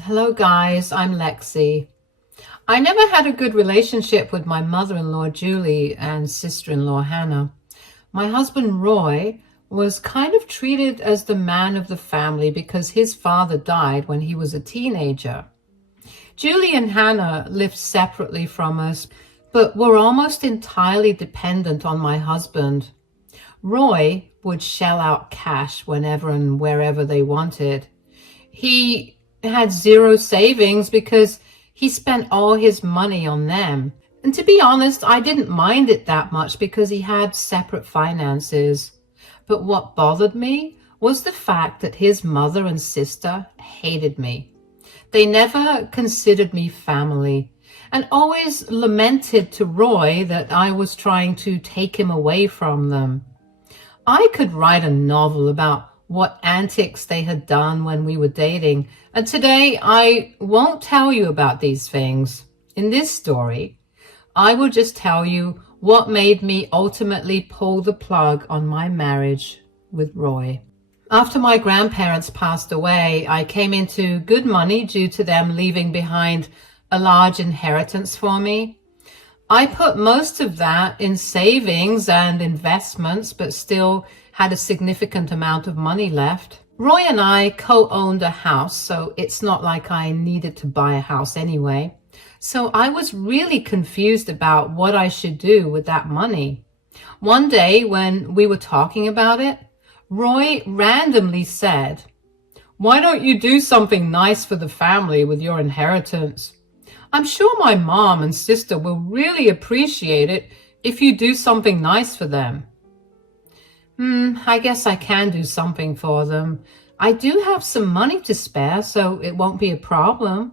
Hello guys, I'm Lexi. I never had a good relationship with my mother-in-law Julie and sister-in-law Hannah. My husband Roy was kind of treated as the man of the family because his father died when he was a teenager. Julie and Hannah lived separately from us, but were almost entirely dependent on my husband. Roy would shell out cash whenever and wherever they wanted. He had zero savings because he spent all his money on them. And to be honest, I didn't mind it that much because he had separate finances. But what bothered me was the fact that his mother and sister hated me. They never considered me family and always lamented to Roy that I was trying to take him away from them. I could write a novel about what antics they had done when we were dating, and today I won't tell you about these things. In this story, I will just tell you what made me ultimately pull the plug on my marriage with Roy. After my grandparents passed away, I came into good money due to them leaving behind a large inheritance for me. I put most of that in savings and investments, but still had a significant amount of money left. Roy and I co-owned a house, so it's not like I needed to buy a house anyway. So I was really confused about what I should do with that money. One day when we were talking about it, Roy randomly said, "Why don't you do something nice for the family with your inheritance? I'm sure my mom and sister will really appreciate it if you do something nice for them." I guess I can do something for them. I do have some money to spare, so it won't be a problem.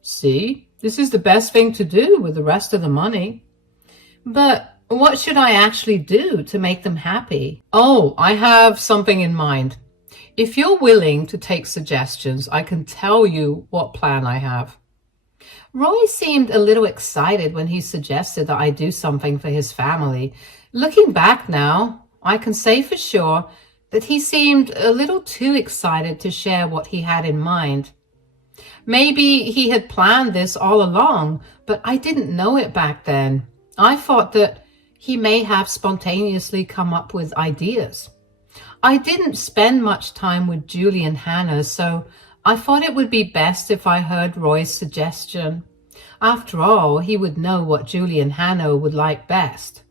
See, this is the best thing to do with the rest of the money. But what should I actually do to make them happy? Oh, I have something in mind. If you're willing to take suggestions, I can tell you what plan I have. Roy seemed a little excited when he suggested that I do something for his family. Looking back now, I can say for sure that he seemed a little too excited to share what he had in mind. Maybe he had planned this all along, but I didn't know it back then. I thought that he may have spontaneously come up with ideas. I didn't spend much time with Julie and Hannah, so I thought it would be best if I heard Roy's suggestion. After all, he would know what Julie and Hannah would like best.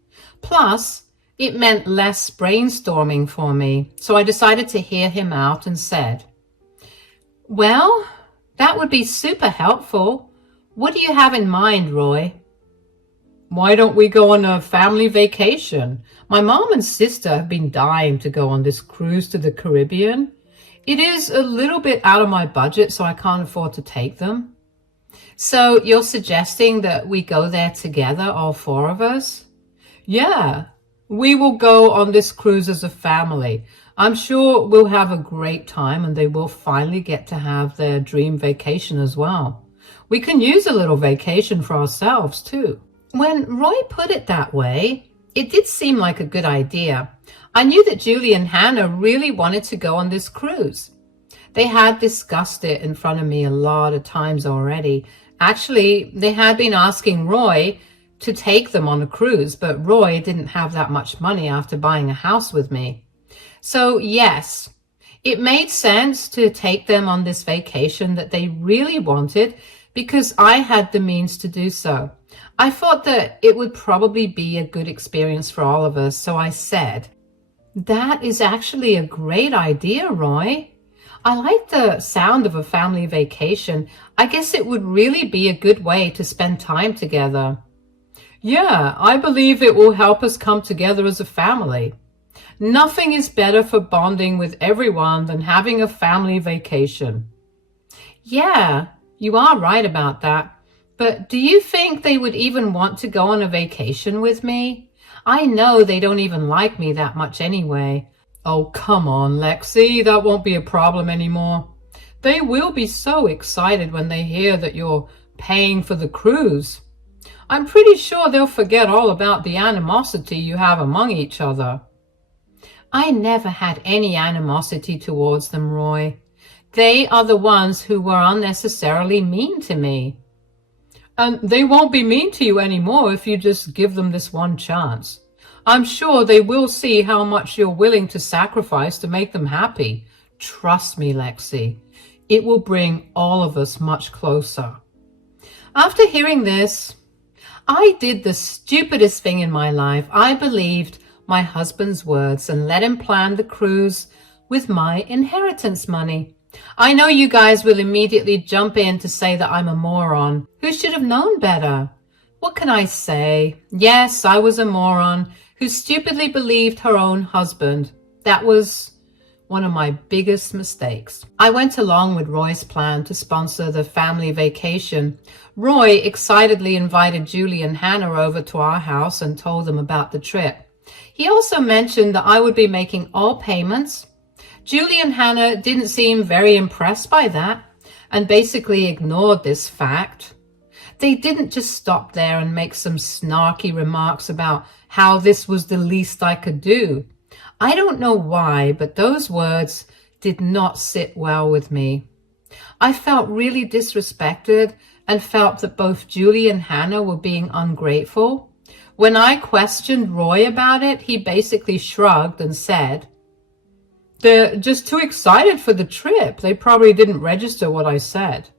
Plus, it meant less brainstorming for me, so I decided to hear him out and said, "Well, that would be super helpful. What do you have in mind, Roy?" "Why don't we go on a family vacation? My mom and sister have been dying to go on this cruise to the Caribbean. It is a little bit out of my budget, so I can't afford to take them." "So you're suggesting that we go there together, all four of us?" "Yeah. We will go on this cruise as a family. I'm sure we'll have a great time and they will finally get to have their dream vacation as well. We can use a little vacation for ourselves too." When Roy put it that way, it did seem like a good idea. I knew that Julie and Hannah really wanted to go on this cruise. They had discussed it in front of me a lot of times already. Actually, they had been asking Roy to take them on a cruise, but Roy didn't have that much money after buying a house with me. So yes, it made sense to take them on this vacation that they really wanted because I had the means to do so. I thought that it would probably be a good experience for all of us, so I said, "That is actually a great idea, Roy. I like the sound of a family vacation. I guess it would really be a good way to spend time together." "Yeah, I believe it will help us come together as a family. Nothing is better for bonding with everyone than having a family vacation." "Yeah, you are right about that. But do you think they would even want to go on a vacation with me? I know they don't even like me that much anyway." "Oh, come on, Lexi, that won't be a problem anymore. They will be so excited when they hear that you're paying for the cruise. I'm pretty sure they'll forget all about the animosity you have among each other." I never had any animosity towards them, Roy. They are the ones who were unnecessarily mean to me. And they won't be mean to you anymore if you just give them this one chance. I'm sure they will see how much you're willing to sacrifice to make them happy. Trust me, Lexi. It will bring all of us much closer. After hearing this, I did the stupidest thing in my life. I believed my husband's words and let him plan the cruise with my inheritance money. I know you guys will immediately jump in to say that I'm a moron who should have known better. What can I say? Yes, I was a moron who stupidly believed her own husband. That was one of my biggest mistakes. I went along with Roy's plan to sponsor the family vacation. Roy excitedly invited Julie and Hannah over to our house and told them about the trip. He also mentioned that I would be making all payments. Julie and Hannah didn't seem very impressed by that and basically ignored this fact. They didn't just stop there and make some snarky remarks about how this was the least I could do. I don't know why, but those words did not sit well with me. I felt really disrespected and felt that both Julie and Hannah were being ungrateful. When I questioned Roy about it, he basically shrugged and said, "They're just too excited for the trip. They probably didn't register what I said."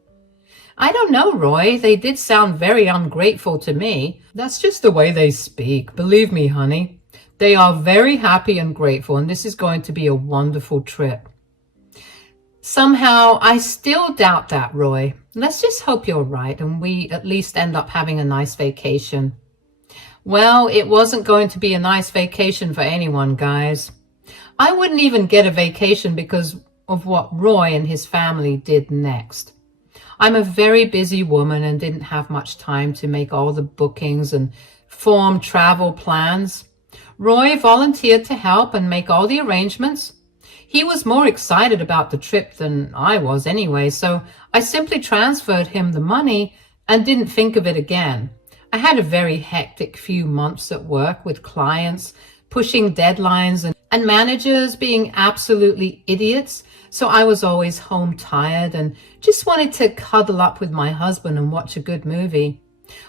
I don't know, Roy. They did sound very ungrateful to me. That's just the way they speak. Believe me, honey. They are very happy and grateful, and this is going to be a wonderful trip. Somehow, I still doubt that, Roy. Let's just hope you're right, and we at least end up having a nice vacation. Well, it wasn't going to be a nice vacation for anyone, guys. I wouldn't even get a vacation because of what Roy and his family did next. I'm a very busy woman and didn't have much time to make all the bookings and form travel plans. Roy volunteered to help and make all the arrangements. He was more excited about the trip than I was anyway, so I simply transferred him the money and didn't think of it again. I had a very hectic few months at work with clients pushing deadlines and managers being absolutely idiots. So I was always home tired and just wanted to cuddle up with my husband and watch a good movie.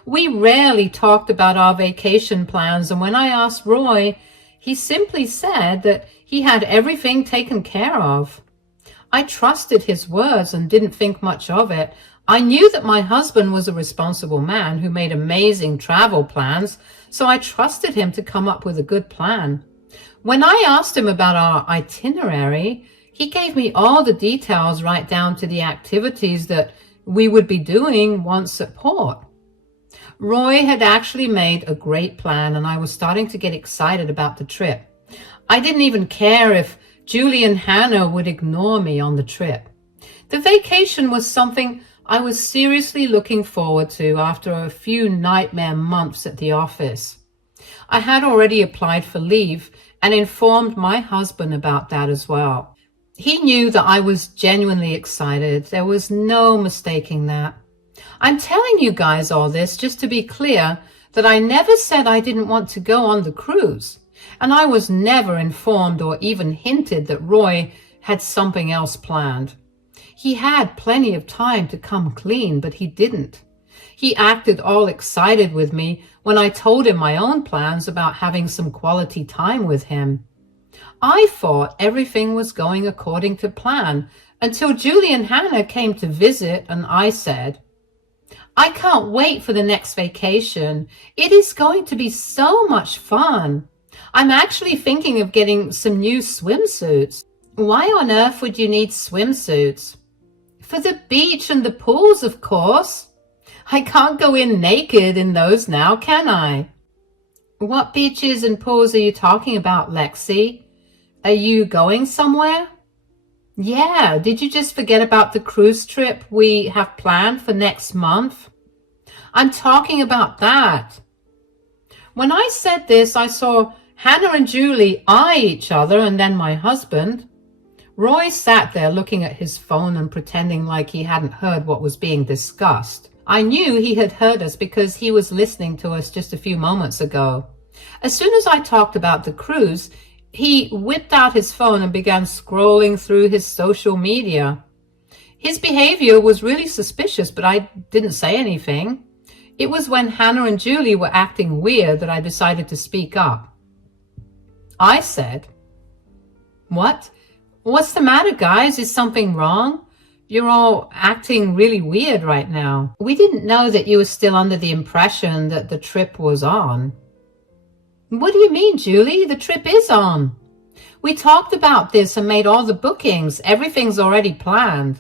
We rarely talked about our vacation plans, and when I asked Roy, he simply said that he had everything taken care of. I trusted his words and didn't think much of it. I knew that my husband was a responsible man who made amazing travel plans, so I trusted him to come up with a good plan. When I asked him about our itinerary, he gave me all the details right down to the activities that we would be doing once at port. Roy had actually made a great plan, and I was starting to get excited about the trip. I didn't even care if Julie and Hannah would ignore me on the trip. The vacation was something I was seriously looking forward to after a few nightmare months at the office. I had already applied for leave and informed my husband about that as well. He knew that I was genuinely excited. There was no mistaking that. I'm telling you guys all this just to be clear that I never said I didn't want to go on the cruise, and I was never informed or even hinted that Roy had something else planned. He had plenty of time to come clean, but he didn't. He acted all excited with me when I told him my own plans about having some quality time with him. I thought everything was going according to plan until Julie and Hannah came to visit, and I said, "I can't wait for the next vacation. It is going to be so much fun. I'm actually thinking of getting some new swimsuits." "Why on earth would you need swimsuits?" "For the beach and the pools, of course. I can't go in naked in those now, can I?" "What beaches and pools are you talking about, Lexi? Are you going somewhere?" "Yeah, did you just forget about the cruise trip we have planned for next month?" "I'm talking about that." When I said this, I saw Hannah and Julie eye each other and then my husband. Roy sat there looking at his phone and pretending like he hadn't heard what was being discussed. I knew he had heard us because he was listening to us just a few moments ago. As soon as I talked about the cruise, he whipped out his phone and began scrolling through his social media. His behavior was really suspicious, but I didn't say anything. It was when Hannah and Julie were acting weird that I decided to speak up. I said, "What? What's the matter, guys? Is something wrong? You're all acting really weird right now. We didn't know that you were still under the impression that the trip was on." "What do you mean, Julie? The trip is on. We talked about this and made all the bookings. Everything's already planned."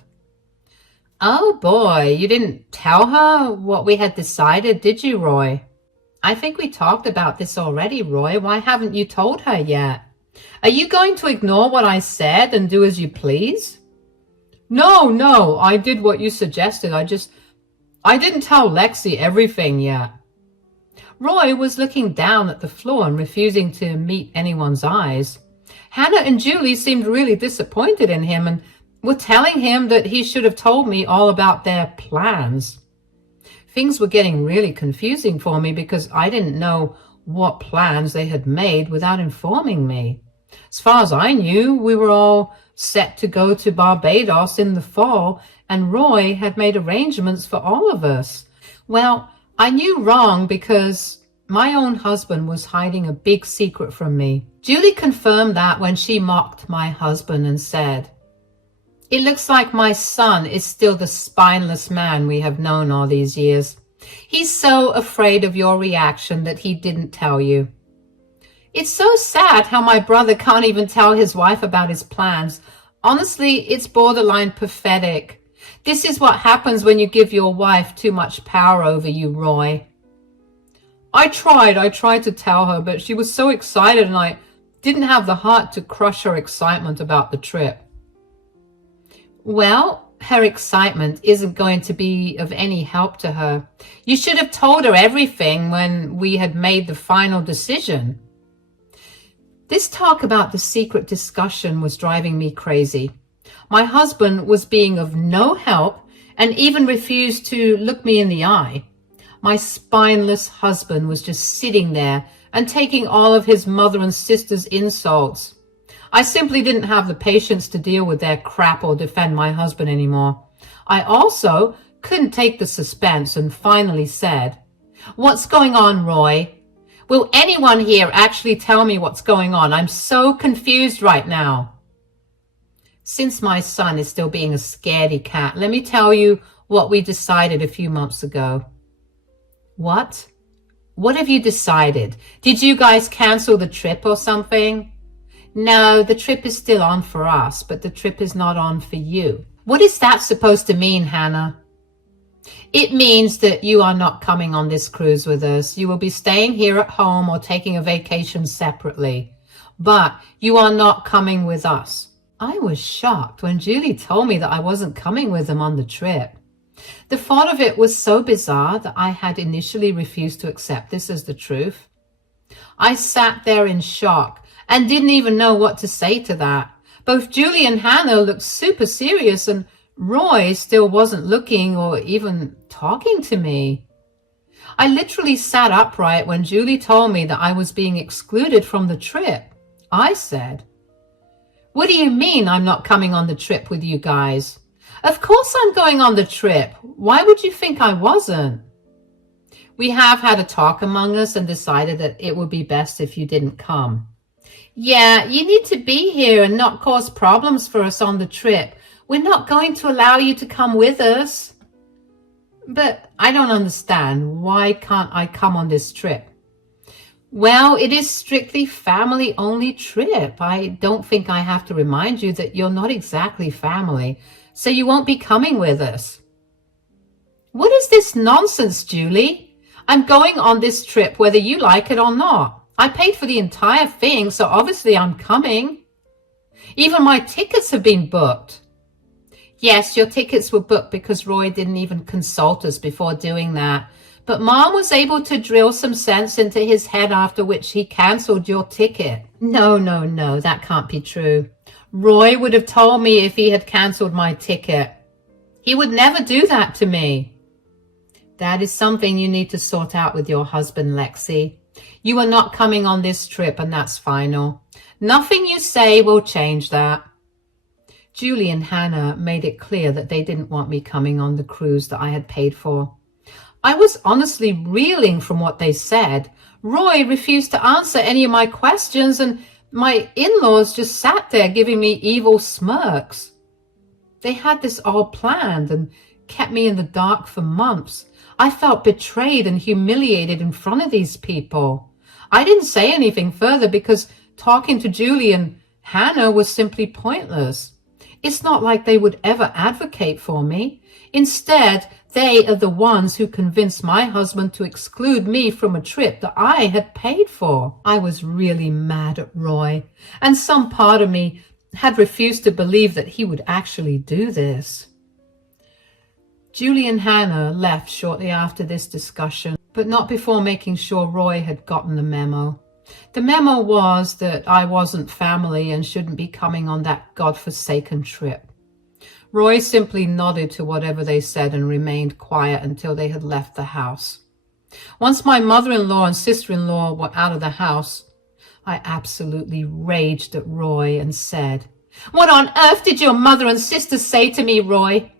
"Oh boy, you didn't tell her what we had decided, did you, Roy?" "I think we talked about this already, Roy. Why haven't you told her yet? Are you going to ignore what I said and do as you please?" No, I did what you suggested. I didn't tell Lexi everything yet." Roy was looking down at the floor and refusing to meet anyone's eyes. Hannah and Julie seemed really disappointed in him and were telling him that he should have told me all about their plans. Things were getting really confusing for me because I didn't know what plans they had made without informing me. As far as I knew, we were all set to go to Barbados in the fall, and Roy had made arrangements for all of us. Well, I knew wrong because my own husband was hiding a big secret from me. Julie confirmed that when she mocked my husband and said, "It looks like my son is still the spineless man we have known all these years. He's so afraid of your reaction that he didn't tell you." It's so sad how my brother can't even tell his wife about his plans. Honestly, it's borderline pathetic. This is what happens when you give your wife too much power over you, Roy. I tried to tell her, but she was so excited and I didn't have the heart to crush her excitement about the trip. Well, her excitement isn't going to be of any help to her. You should have told her everything when we had made the final decision. This talk about the secret discussion was driving me crazy. My husband was being of no help and even refused to look me in the eye. My spineless husband was just sitting there and taking all of his mother and sister's insults. I simply didn't have the patience to deal with their crap or defend my husband anymore. I also couldn't take the suspense and finally said, "What's going on, Roy? Will anyone here actually tell me what's going on? I'm so confused right now." Since my son is still being a scaredy cat, let me tell you what we decided a few months ago. What? What have you decided? Did you guys cancel the trip or something? No, the trip is still on for us, but the trip is not on for you. What is that supposed to mean, Hannah? It means that you are not coming on this cruise with us. You will be staying here at home or taking a vacation separately, but you are not coming with us. I was shocked when Julie told me that I wasn't coming with them on the trip. The thought of it was so bizarre that I had initially refused to accept this as the truth. I sat there in shock and didn't even know what to say to that. Both Julie and Hannah looked super serious and Roy still wasn't looking or even talking to me. I literally sat upright when Julie told me that I was being excluded from the trip. I said, "What do you mean I'm not coming on the trip with you guys? Of course I'm going on the trip. Why would you think I wasn't?" "We have had a talk among us and decided that it would be best if you didn't come." "Yeah, you need to be here and not cause problems for us on the trip. We're not going to allow you to come with us." "But I don't understand. Why can't I come on this trip?" "Well, it is strictly family-only trip. I don't think I have to remind you that you're not exactly family, so you won't be coming with us." "What is this nonsense, Julie? I'm going on this trip whether you like it or not. I paid for the entire thing, so obviously I'm coming. Even my tickets have been booked." "Yes, your tickets were booked because Roy didn't even consult us before doing that. But Mom was able to drill some sense into his head after which he cancelled your ticket." No, that can't be true. Roy would have told me if he had cancelled my ticket. He would never do that to me. That is something you need to sort out with your husband, Lexi. You are not coming on this trip and that's final. Nothing you say will change that. Julie and Hannah made it clear that they didn't want me coming on the cruise that I had paid for. I was honestly reeling from what they said. Roy refused to answer any of my questions, and my in-laws just sat there giving me evil smirks. They had this all planned and kept me in the dark for months. I felt betrayed and humiliated in front of these people. I didn't say anything further because talking to Julie and Hannah was simply pointless. It's not like they would ever advocate for me. Instead, they are the ones who convinced my husband to exclude me from a trip that I had paid for. I was really mad at Roy, and some part of me had refused to believe that he would actually do this. Julie and Hannah left shortly after this discussion, but not before making sure Roy had gotten the memo. The memo was that I wasn't family and shouldn't be coming on that godforsaken trip. Roy simply nodded to whatever they said and remained quiet until they had left the house. Once my mother-in-law and sister-in-law were out of the house, I absolutely raged at Roy and said, "What on earth did your mother and sister say to me, Roy?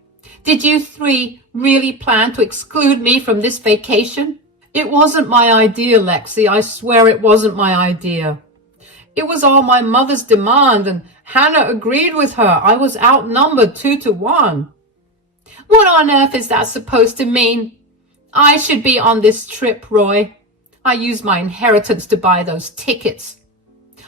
Did you three really plan to exclude me from this vacation?" "It wasn't my idea, Lexi. I swear it wasn't my idea. It was all my mother's demand, and Hannah agreed with her. I was outnumbered 2-1. "What on earth is that supposed to mean? I should be on this trip, Roy. I used my inheritance to buy those tickets.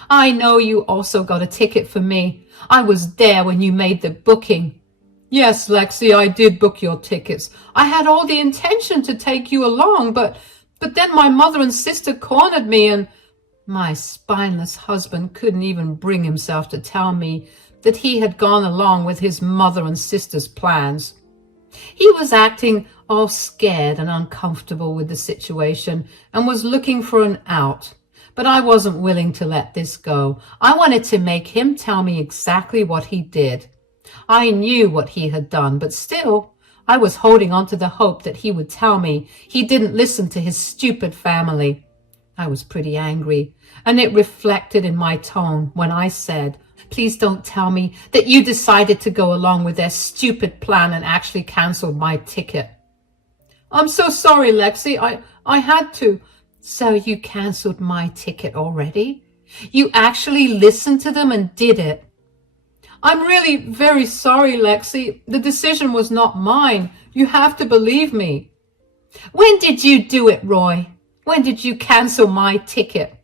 I know you also got a ticket for me. I was there when you made the booking." "Yes, Lexi, I did book your tickets. I had all the intention to take you along, but then my mother and sister cornered me, and my spineless husband couldn't even bring himself to tell me that he had gone along with his mother and sister's plans. He was acting all scared and uncomfortable with the situation and was looking for an out. But I wasn't willing to let this go. I wanted to make him tell me exactly what he did. I knew what he had done, but still, I was holding on to the hope that he would tell me he didn't listen to his stupid family. I was pretty angry, and it reflected in my tone when I said, "Please don't tell me that you decided to go along with their stupid plan and actually canceled my ticket." "I'm so sorry, Lexi. I had to." "So you canceled my ticket already? You actually listened to them and did it?" "I'm really very sorry, Lexi. The decision was not mine. You have to believe me." "When did you do it, Roy? When did you cancel my ticket?"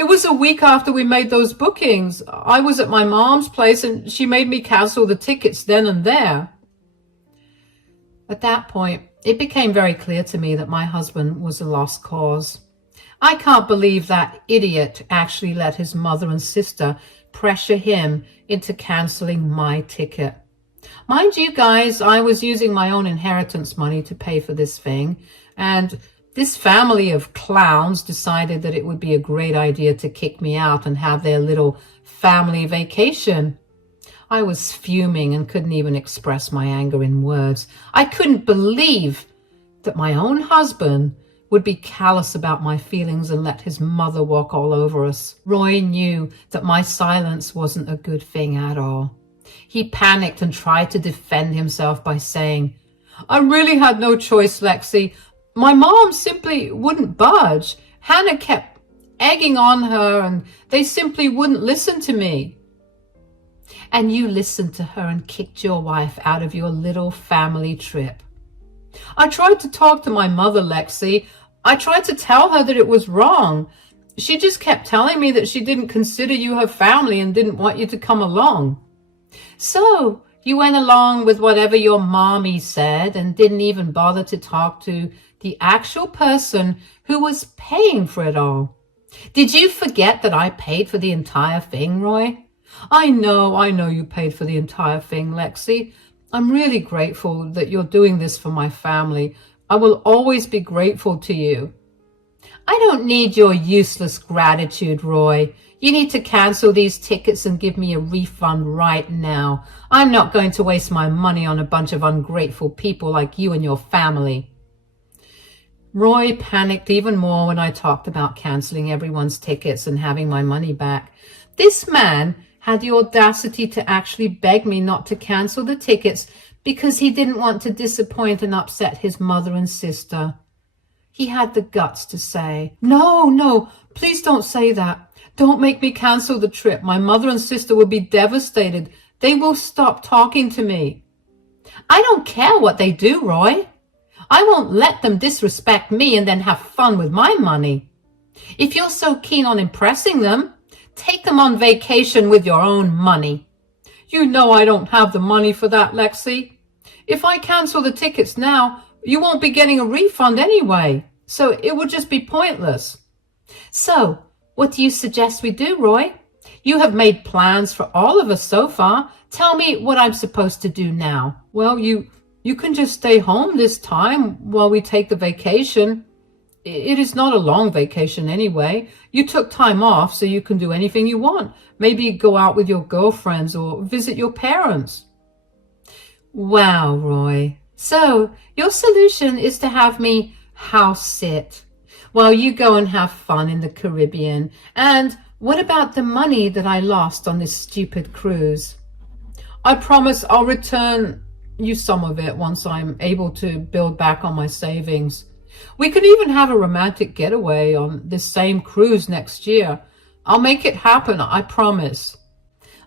It was a week after we made those bookings. I was at my mom's place and she made me cancel the tickets then and there." At that point, it became very clear to me that my husband was a lost cause. I can't believe that idiot actually let his mother and sister pressure him into canceling my ticket. Mind you guys, I was using my own inheritance money to pay for this thing, and this family of clowns decided that it would be a great idea to kick me out and have their little family vacation. I was fuming and couldn't even express my anger in words. I couldn't believe that my own husband would be callous about my feelings and let his mother walk all over us. Roy knew that my silence wasn't a good thing at all. He panicked and tried to defend himself by saying, "I really had no choice, Lexi. My mom simply wouldn't budge. Hannah kept egging on her and they simply wouldn't listen to me." "And you listened to her and kicked your wife out of your little family trip?" "I tried to talk to my mother, Lexi. I tried to tell her that it was wrong. She just kept telling me that she didn't consider you her family and didn't want you to come along." "So you went along with whatever your mommy said and didn't even bother to talk to the actual person who was paying for it all. Did you forget that I paid for the entire thing, Roy?" I know you paid for the entire thing, Lexi. I'm really grateful that you're doing this for my family. I will always be grateful to you." "I don't need your useless gratitude, Roy. You need to cancel these tickets and give me a refund right now. I'm not going to waste my money on a bunch of ungrateful people like you and your family." Roy panicked even more when I talked about canceling everyone's tickets and having my money back. This man had the audacity to actually beg me not to cancel the tickets because he didn't want to disappoint and upset his mother and sister. He had the guts to say, No, please don't say that. Don't make me cancel the trip. My mother and sister will be devastated. They will stop talking to me. I don't care what they do, Roy. I won't let them disrespect me and then have fun with my money. If you're so keen on impressing them, take them on vacation with your own money. You know I don't have the money for that, Lexi. If I cancel the tickets now, you won't be getting a refund anyway, so it would just be pointless. So, what do you suggest we do, Roy? You have made plans for all of us so far. Tell me what I'm supposed to do now. Well, you can just stay home this time while we take the vacation. It is not a long vacation anyway. You took time off so you can do anything you want. Maybe go out with your girlfriends or visit your parents. Wow, Roy. So your solution is to have me house sit while you go and have fun in the Caribbean. And what about the money that I lost on this stupid cruise? I promise I'll return you some of it once I'm able to build back on my savings. We could even have a romantic getaway on this same cruise next year. I'll make it happen, I promise.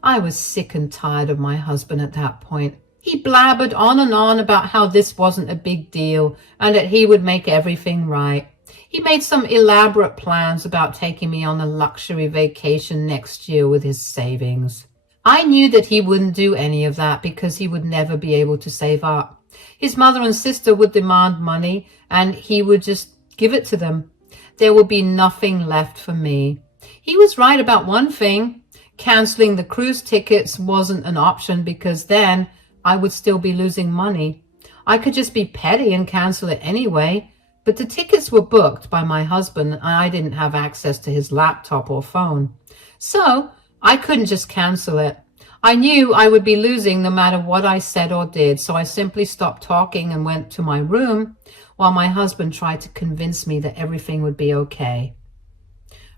I was sick and tired of my husband at that point. He blabbered on and on about how this wasn't a big deal and that he would make everything right. He made some elaborate plans about taking me on a luxury vacation next year with his savings. I knew that he wouldn't do any of that because he would never be able to save up. His mother and sister would demand money and he would just give it to them. There would be nothing left for me. He was right about one thing. Canceling the cruise tickets wasn't an option because then I would still be losing money. I could just be petty and cancel it anyway, but the tickets were booked by my husband and I didn't have access to his laptop or phone. So I couldn't just cancel it. I knew I would be losing no matter what I said or did, so I simply stopped talking and went to my room while my husband tried to convince me that everything would be okay.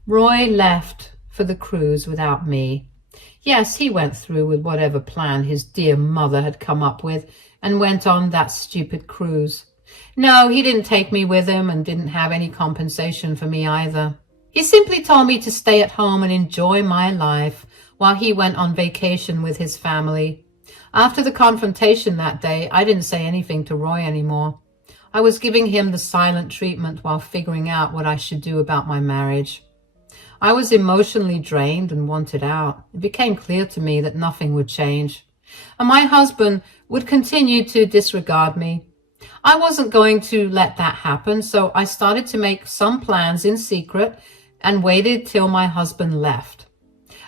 Roy left for the cruise without me. Yes, he went through with whatever plan his dear mother had come up with and went on that stupid cruise. No, he didn't take me with him and didn't have any compensation for me either. He simply told me to stay at home and enjoy my life while he went on vacation with his family. After the confrontation that day, I didn't say anything to Roy anymore. I was giving him the silent treatment while figuring out what I should do about my marriage. I was emotionally drained and wanted out. It became clear to me that nothing would change, and my husband would continue to disregard me. I wasn't going to let that happen, so I started to make some plans in secret and waited till my husband left.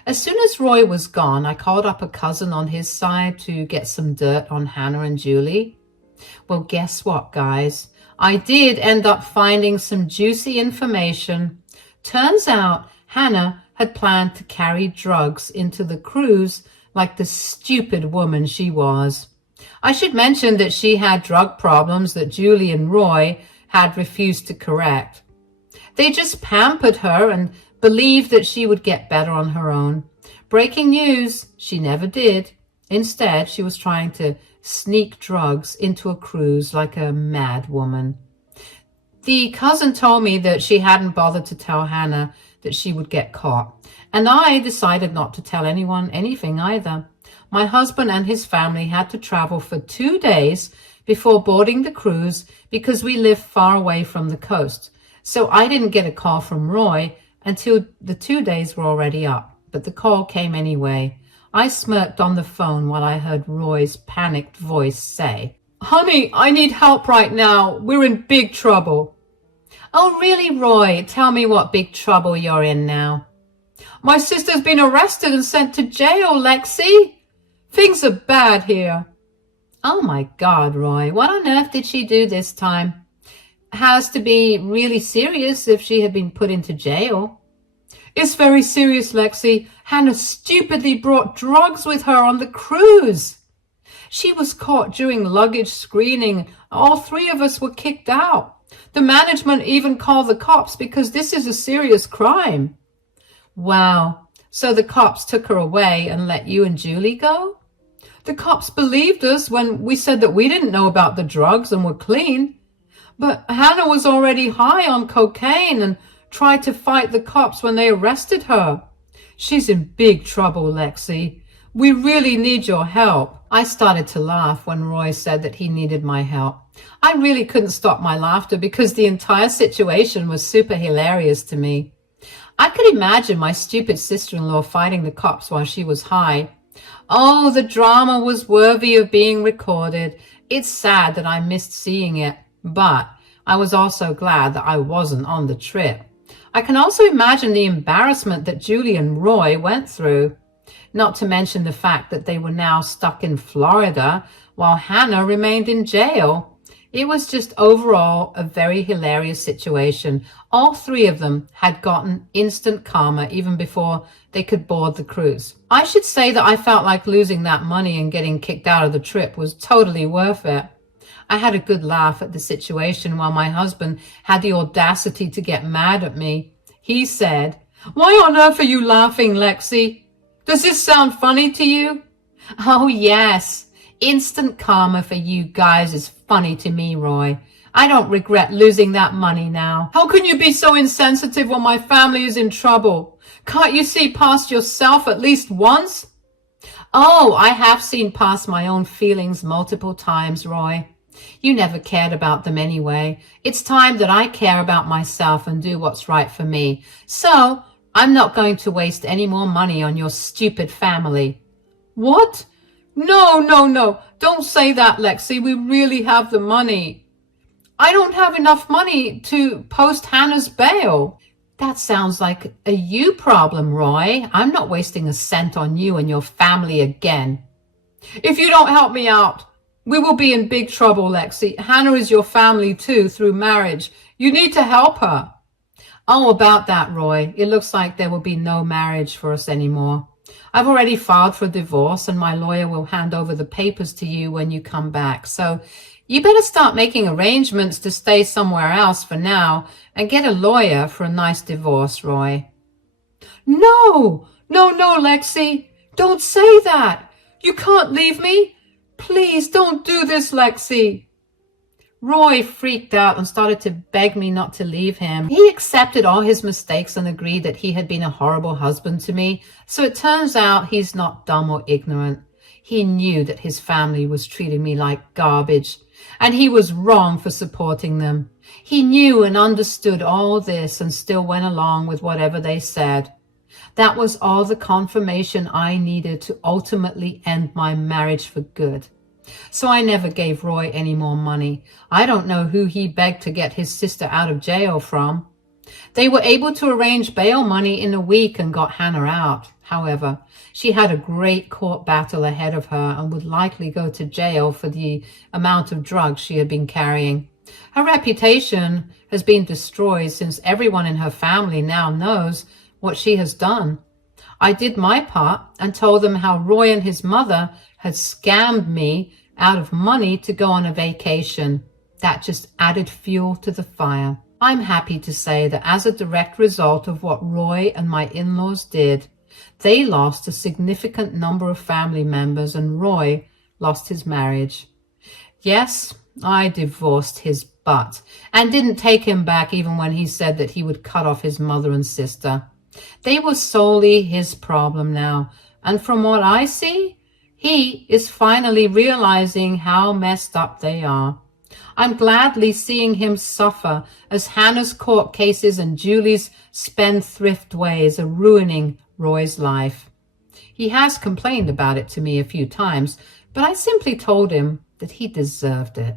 As soon as Roy was gone, I called up a cousin on his side to get some dirt on Hannah and Julie. Well, guess what, guys? I did end up finding some juicy information. Turns out Hannah had planned to carry drugs into the cruise like the stupid woman she was. I should mention that she had drug problems that Julie and Roy had refused to correct. They just pampered her and believed that she would get better on her own. Breaking news, she never did. Instead, she was trying to sneak drugs into a cruise like a mad woman. The cousin told me that she hadn't bothered to tell Hannah that she would get caught, and I decided not to tell anyone anything either. My husband and his family had to travel for 2 days before boarding the cruise because we live far away from the coast. So I didn't get a call from Roy until the 2 days were already up, but the call came anyway. I smirked on the phone while I heard Roy's panicked voice say, "Honey, I need help right now. We're in big trouble." "Oh, really, Roy? Tell me what big trouble you're in now." "My sister's been arrested and sent to jail, Lexi. Things are bad here." "Oh my God, Roy, what on earth did she do this time?" "Has to be really serious if she had been put into jail." "It's very serious, Lexi. Hannah stupidly brought drugs with her on the cruise. She was caught during luggage screening. All 3 of us were kicked out. The management even called the cops because this is a serious crime." Wow. So the cops took her away and let you and Julie go? The cops believed us when we said that we didn't know about the drugs and were clean. But Hannah was already high on cocaine and tried to fight the cops when they arrested her. She's in big trouble, Lexi. We really need your help. I started to laugh when Roy said that he needed my help. I really couldn't stop my laughter because the entire situation was super hilarious to me. I could imagine my stupid sister-in-law fighting the cops while she was high. Oh, the drama was worthy of being recorded. It's sad that I missed seeing it, but I was also glad that I wasn't on the trip. I can also imagine the embarrassment that Julie and Roy went through, not to mention the fact that they were now stuck in Florida while Hannah remained in jail. It was just overall a very hilarious situation. All three of them had gotten instant karma even before they could board the cruise. I should say that I felt like losing that money and getting kicked out of the trip was totally worth it. I had a good laugh at the situation while my husband had the audacity to get mad at me. He said, "Why on earth are you laughing, Lexi? Does this sound funny to you?" Oh, yes. Instant karma for you guys is funny to me, Roy. I don't regret losing that money now. How can you be so insensitive when my family is in trouble? Can't you see past yourself at least once? Oh, I have seen past my own feelings multiple times, Roy. You never cared about them anyway. It's time that I care about myself and do what's right for me. So, I'm not going to waste any more money on your stupid family. What? No. Don't say that, Lexi. We really have the money. I don't have enough money to post Hannah's bail. That sounds like a you problem, Roy. I'm not wasting a cent on you and your family again. If you don't help me out, we will be in big trouble, Lexi. Hannah is your family too, through marriage. You need to help her. Oh, about that, Roy. It looks like there will be no marriage for us anymore. I've already filed for divorce and my lawyer will hand over the papers to you when you come back. So you better start making arrangements to stay somewhere else for now and get a lawyer for a nice divorce, Roy. No, Lexi. Don't say that. You can't leave me. Please don't do this, Lexi. Roy freaked out and started to beg me not to leave him. He accepted all his mistakes and agreed that he had been a horrible husband to me. So it turns out he's not dumb or ignorant. He knew that his family was treating me like garbage, and he was wrong for supporting them. He knew and understood all this and still went along with whatever they said. That was all the confirmation I needed to ultimately end my marriage for good. So I never gave Roy any more money. I don't know who he begged to get his sister out of jail from. They were able to arrange bail money in a week and got Hannah out. However, she had a great court battle ahead of her and would likely go to jail for the amount of drugs she had been carrying. Her reputation has been destroyed since everyone in her family now knows what she has done. I did my part and told them how Roy and his mother had scammed me out of money to go on a vacation. That just added fuel to the fire. I'm happy to say that as a direct result of what Roy and my in-laws did, they lost a significant number of family members and Roy lost his marriage. Yes, I divorced his butt and didn't take him back even when he said that he would cut off his mother and sister. They were solely his problem now, and from what I see, he is finally realizing how messed up they are. I'm gladly seeing him suffer as Hannah's court cases and Julie's spendthrift ways are ruining Roy's life. He has complained about it to me a few times, but I simply told him that he deserved it.